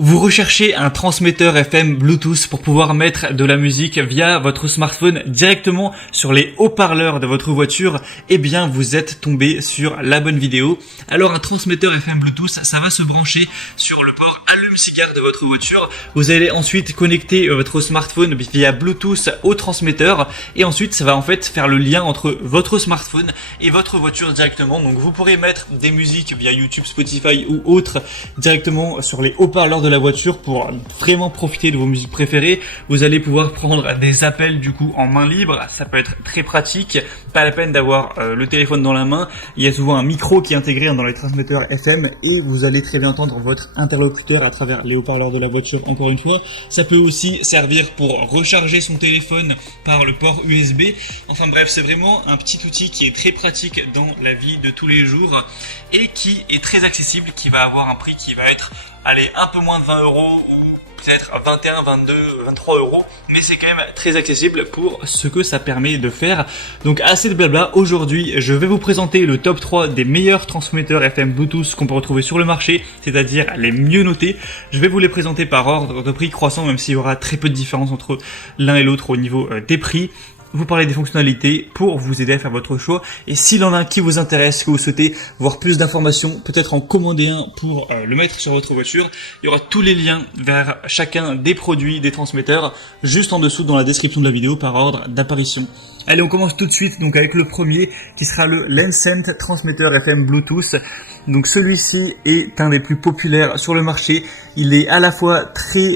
Vous recherchez un transmetteur FM Bluetooth pour pouvoir mettre de la musique via votre smartphone directement sur les haut-parleurs de votre voiture? Eh bien, vous êtes tombé sur la bonne vidéo. Alors, un transmetteur FM Bluetooth, ça va se brancher sur le port allume-cigare de votre voiture. Vous allez ensuite connecter votre smartphone via Bluetooth au transmetteur et ensuite, ça va en fait faire le lien entre votre smartphone et votre voiture directement. Donc, vous pourrez mettre des musiques via YouTube, Spotify ou autres directement sur les haut-parleurs de la voiture pour vraiment profiter de vos musiques préférées. Vous allez pouvoir prendre des appels du coup en main libre, ça peut être très pratique, pas la peine d'avoir le téléphone dans la main. Il y a souvent un micro qui est intégré dans les transmetteurs FM et vous allez très bien entendre votre interlocuteur à travers les haut-parleurs de la voiture. Encore une fois, ça peut aussi servir pour recharger son téléphone par le port USB. Enfin bref, c'est vraiment un petit outil qui est très pratique dans la vie de tous les jours et qui est très accessible, qui va avoir un prix qui va être un peu moins de 20 € ou peut-être 21, 22, 23 €, mais c'est quand même très accessible pour ce que ça permet de faire. Donc assez de blabla, aujourd'hui je vais vous présenter le top 3 des meilleurs transmetteurs FM Bluetooth qu'on peut retrouver sur le marché, c'est-à-dire les mieux notés. Je vais vous les présenter par ordre de prix croissant, même s'il y aura très peu de différence entre l'un et l'autre au niveau des prix. Vous parlez des fonctionnalités pour vous aider à faire votre choix. Et s'il y en a un qui vous intéresse, que vous souhaitez voir plus d'informations, peut-être en commander un pour le mettre sur votre voiture, il y aura tous les liens vers chacun des produits, des transmetteurs, juste en dessous dans la description de la vidéo par ordre d'apparition. Allez, on commence tout de suite donc avec le premier qui sera le Lencent transmetteur FM Bluetooth. Donc celui-ci est un des plus populaires sur le marché. Il est à la fois très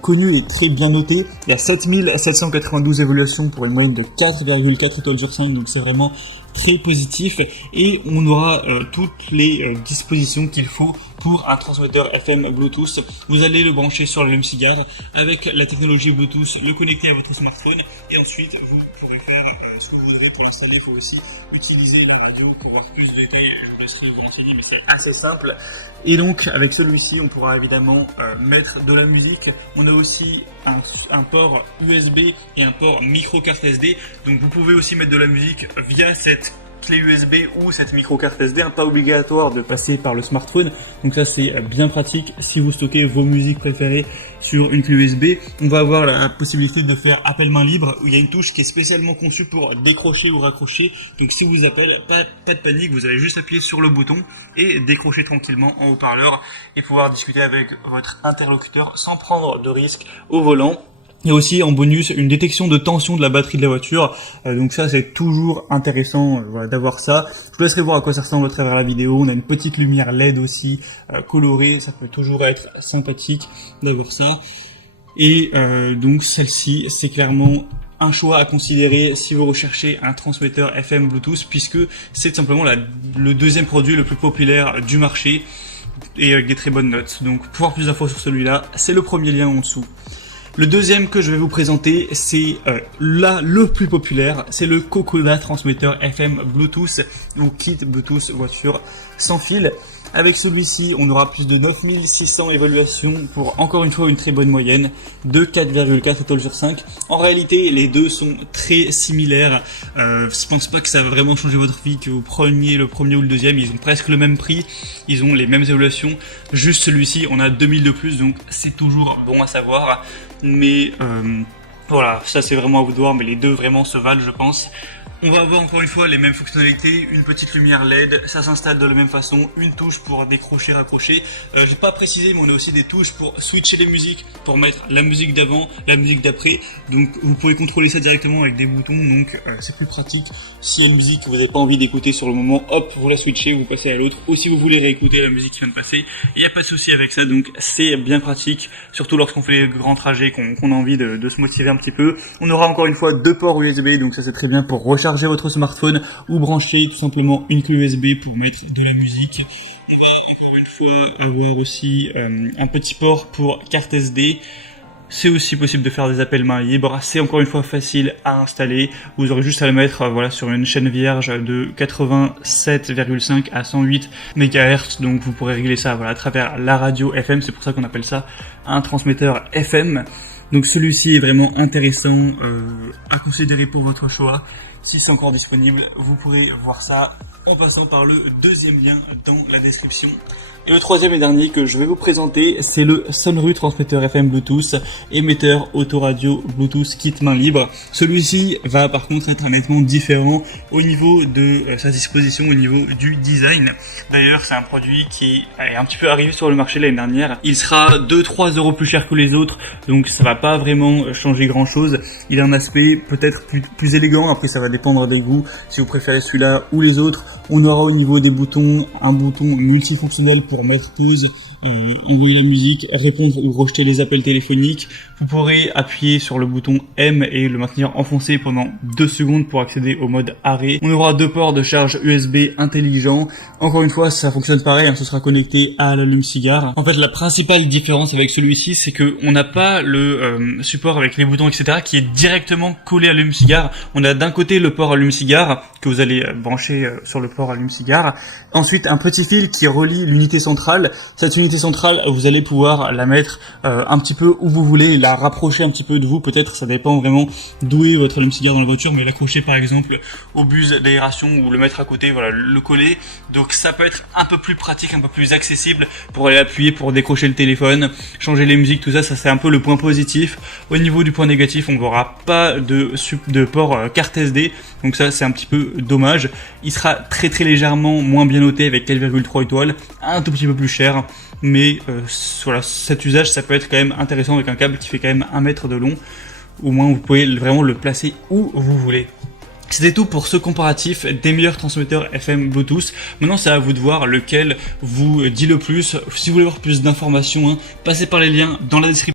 connu et très bien noté. Il y a 7792 évaluations pour une moyenne de 4,4 étoiles sur 5, donc c'est vraiment très positif et on aura toutes les dispositions qu'il faut pour un transmetteur FM Bluetooth. Vous allez le brancher sur l'allume-cigare avec la technologie Bluetooth, le connecter à votre smartphone et ensuite vous pourrez faire ce que vous voudrez. Pour l'installer, il faut aussi utiliser la radio. Pour voir plus de détails, je vous laisserai vous renseigner, mais c'est assez simple. Et donc avec celui-ci, on pourra évidemment mettre de la musique. On a aussi un port USB et un port micro carte SD. Donc vous pouvez aussi mettre de la musique via cette clé USB ou cette micro carte SD, pas obligatoire de passer par le smartphone. Donc ça c'est bien pratique si vous stockez vos musiques préférées sur une clé USB. On va avoir la possibilité de faire appel main libre où il y a une touche qui est spécialement conçue pour décrocher ou raccrocher. Donc si vous appelez, pas de panique, vous allez juste appuyer sur le bouton et décrocher tranquillement en haut-parleur et pouvoir discuter avec votre interlocuteur sans prendre de risque au volant. Il y a aussi en bonus une détection de tension de la batterie de la voiture, donc ça c'est toujours intéressant d'avoir ça. Je vous laisserai voir à quoi ça ressemble à travers la vidéo. On a une petite lumière LED aussi colorée, ça peut toujours être sympathique d'avoir ça. Et donc celle-ci c'est clairement un choix à considérer si vous recherchez un transmetteur FM Bluetooth, puisque c'est tout simplement le deuxième produit le plus populaire du marché et avec des très bonnes notes. Donc pour avoir plus d'infos sur celui-là, c'est le premier lien en dessous. Le deuxième que je vais vous présenter, c'est le plus populaire, c'est le Kokoda transmetteur FM Bluetooth ou kit Bluetooth voiture sans fil. Avec celui-ci, on aura plus de 9600 évaluations pour encore une fois une très bonne moyenne de 4,4 étoiles sur 5. En réalité, les deux sont très similaires. Je pense pas que ça va vraiment changer votre vie que vous preniez le premier ou le deuxième. Ils ont presque le même prix, ils ont les mêmes évaluations. Juste celui-ci, on a 2000 de plus, donc c'est toujours bon à savoir. Mais voilà, ça c'est vraiment à vous de voir, mais les deux vraiment se valent, je pense. On va avoir encore une fois les mêmes fonctionnalités, une petite lumière LED, ça s'installe de la même façon, une touche pour décrocher, raccrocher. J'ai pas précisé, mais on a aussi des touches pour switcher les musiques, pour mettre la musique d'avant, la musique d'après. Donc vous pouvez contrôler ça directement avec des boutons, donc c'est plus pratique. S'il y a une musique que vous n'avez pas envie d'écouter sur le moment, hop, vous la switchez, vous passez à l'autre. Ou si vous voulez réécouter la musique qui vient de passer, il n'y a pas de souci avec ça, donc c'est bien pratique, surtout lorsqu'on fait les grands trajets, qu'on a envie de se motiver un petit peu. On aura encore une fois deux ports USB, donc ça c'est très bien pour recharger votre smartphone ou brancher tout simplement une clé USB pour mettre de la musique. On va encore une fois avoir aussi un petit port pour carte SD. C'est aussi possible de faire des appels main libre. C'est encore une fois facile à installer. Vous aurez juste à le mettre sur une chaîne vierge de 87,5 à 108 MHz. Donc vous pourrez régler ça à travers la radio FM. C'est pour ça qu'on appelle ça un transmetteur FM. Donc celui-ci est vraiment intéressant à considérer pour votre choix. Si c'est encore disponible, vous pourrez voir ça en passant par le deuxième lien dans la description. Et le troisième et dernier que je vais vous présenter, c'est le Sonru transmetteur FM Bluetooth, émetteur autoradio Bluetooth kit main libre. Celui-ci va par contre être nettement différent au niveau de sa disposition, au niveau du design. D'ailleurs, c'est un produit qui est un petit peu arrivé sur le marché l'année dernière. Il sera 2-3 € plus cher que les autres, donc ça va pas vraiment changer grand chose. Il a un aspect peut-être plus élégant, après ça va dépendre des goûts, si vous préférez celui-là ou les autres. On aura au niveau des boutons un bouton multifonctionnel pour mettre pause, envoyer la musique, répondre ou rejeter les appels téléphoniques. Vous pourrez appuyer sur le bouton M et le maintenir enfoncé pendant 2 secondes pour accéder au mode arrêt. On aura 2 ports de charge USB intelligents. Encore une fois, ça fonctionne pareil, ce sera connecté à l'allume-cigare. En fait, la principale différence avec celui-ci, c'est que on n'a pas le support avec les boutons, etc., qui est directement collé à l'allume-cigare. On a d'un côté le port allume-cigare que vous allez brancher sur le port allume-cigare. Ensuite, un petit fil qui relie l'unité centrale. Cette unité centrale, vous allez pouvoir la mettre un petit peu où vous voulez, la rapprocher un petit peu de vous. Peut-être, ça dépend vraiment d'où est votre allume-cigare dans la voiture, mais l'accrocher par exemple au buse d'aération ou le mettre à côté, voilà, le coller. Donc ça peut être un peu plus pratique, un peu plus accessible pour aller appuyer, pour décrocher le téléphone, changer les musiques, tout ça, ça c'est un peu le point positif. Au niveau du point négatif, on n'aura pas de port carte SD, donc ça c'est un petit peu dommage. Il sera très légèrement moins bien noté avec 4,3 étoiles, un tout petit peu plus cher, mais voilà, cet usage ça peut être quand même intéressant avec un câble qui fait quand même 1 mètre de long. Au moins vous pouvez vraiment le placer où vous voulez. C'était tout pour ce comparatif des meilleurs transmetteurs FM Bluetooth. Maintenant, c'est à vous de voir lequel vous dit le plus. Si vous voulez voir plus d'informations, passez par les liens dans la description.